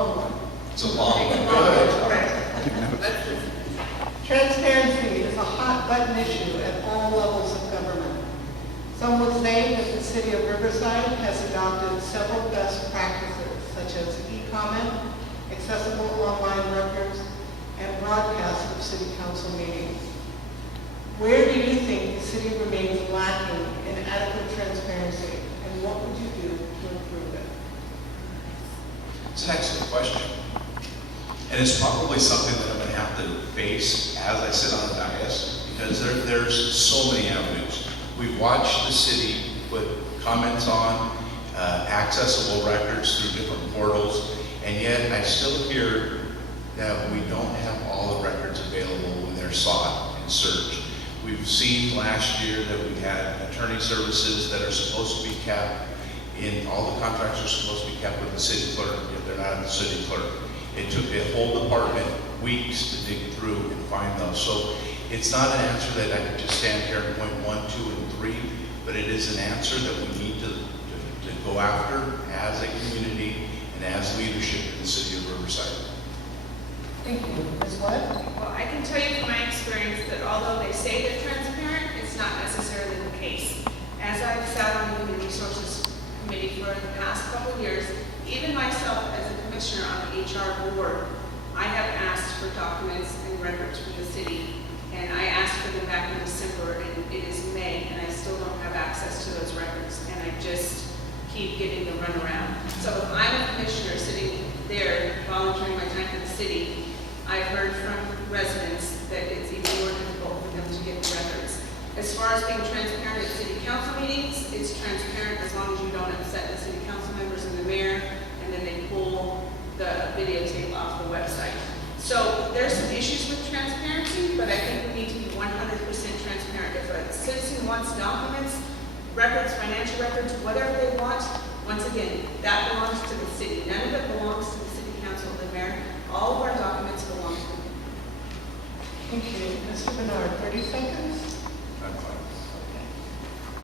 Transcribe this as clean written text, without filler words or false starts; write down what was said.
long one. It's a long Take one. a Go long ahead. one, right. Let's listen. Transparency is a hot button issue at all levels of government. Some would say that the city of Riverside has adopted several best practices, such as e-comment, accessible online records, and broadcast of city council meetings. Where do you think the city remains lacking in adequate transparency, and what would you do to improve it? It's an excellent question. And it's probably something that I'm going to have to face as I sit on the dais, because there's so many avenues. We've watched the city put comments on accessible records through different portals, and yet I still hear that we don't have all the records available when they're sought and searched. We've seen last year that we had attorney services that are supposed to be kept in, all the contracts are supposed to be kept with the city clerk, if they're not the city clerk. It took a whole department weeks to dig through and find those. So it's not an answer that I could just stand here and point 1, 2, and 3, but it is an answer that we need to go after as a community and as leadership in the city of Riverside. Thank you. Ms. Webb? Well, I can tell you from my experience that although they say they're transparent, it's not necessarily the case. As I've sat on the Human Resources Committee for the past couple of years, even myself as a commissioner on the HR board, I have asked for documents and records from the city, and I asked for them back in December, and it is May, and I still don't have access to those records, and I just keep getting the runaround. So if I'm a commissioner sitting there volunteering my time for the city, I've heard from residents that it's even more difficult for them to get the records. As far as being transparent at city council meetings, it's transparent as long as you don't upset the city council members and the mayor, and then they pull the videotape off the website. So there's some issues with transparency, but I think we need to be 100% transparent. If a citizen wants documents, records, financial records, whatever they want, once again, that belongs to the city. None of it belongs to the city council and the mayor. All of our documents belong to them. Thank you. Mr. Bernard, 30 seconds.